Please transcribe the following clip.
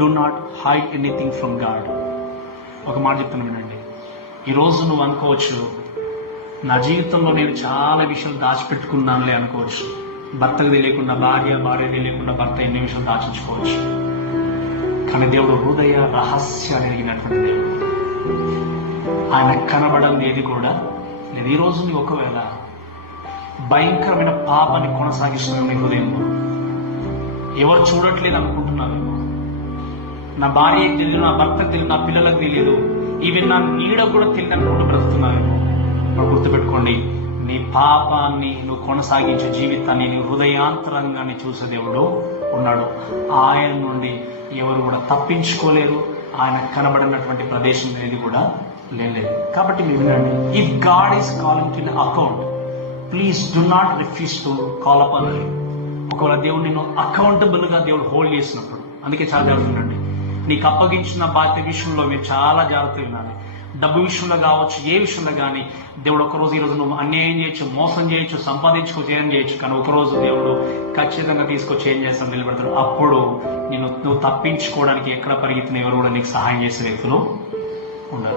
Do not hide anything from God. ఒక మాట చెప్తాను వినండి. ఈరోజు నువ్వు అనుకోవచ్చు, నా జీవితంలో నేను చాలా విషయాలు దాచిపెట్టుకున్నానులే అనుకోవచ్చు. భర్తకు తెలియకుండా భార్య, భార్య తెలియకుండా భర్త ఎన్ని విషయాలు దాచించుకోవచ్చు. కానీ దేవుడు హృదయ రహస్యాన్ని ఎరిగినటువంటి దేవుడు. ఆయన కనబడని ఏది కూడా లేదు. ఈరోజు నీ ఒకవేళ భయంకరమైన పాపాన్ని కొనసాగిస్తున్నావు నీ హృదయంలో, ఎవరు చూడట్లేదు అనుకుంటున్నాను, నా భార్యకి తెలియదు, నా భర్తకు తెలియదు, నా పిల్లలకు తెలియదు, ఈవెన్ నా నీడ కూడా తెలియదు అనుకుంటూ బ్రతుకుతున్నాను. ఇప్పుడు గుర్తుపెట్టుకోండి, నీ పాపాన్ని నువ్వు కొనసాగించే జీవితాన్ని, నీ హృదయాంతరంగాన్ని చూసే దేవుడు ఉన్నాడు. ఆయన నుండి ఎవరు కూడా తప్పించుకోలేరు. ఆయన కనబడినటువంటి ప్రదేశం అనేది కూడా లేదు. కాబట్టి మీరు వినండి, if God is calling to account, please do not refuse to call upon him. ఒకవేళ దేవుడు నిన్ను అకౌంటబుల్ గా దేవుడు హోల్డ్ చేసినప్పుడు, అందుకే చాలా జాగ్రత్త ఉండండి. నీకు అప్పగించిన బాధ్యత విషయంలో మీరు చాలా జాగ్రత్తగా వినాలి. డబ్బు విషయంలో కావచ్చు, ఏ విషయంలో కానీ దేవుడు ఒకరోజు ఈరోజు నువ్వు అన్యాయం చేయొచ్చు, మోసం చేయొచ్చు, సంపాదించుకోవచ్చు, ఏం చేయొచ్చు, కానీ ఒకరోజు దేవుడు ఖచ్చితంగా తీసుకొచ్చి ఏం చేస్తాను నిలబెడతాడు. అప్పుడు నువ్వు తప్పించుకోవడానికి ఎక్కడ పరిగెత్తిన ఎవరు కూడా నీకు సహాయం చేసే వ్యక్తులు ఉండరు.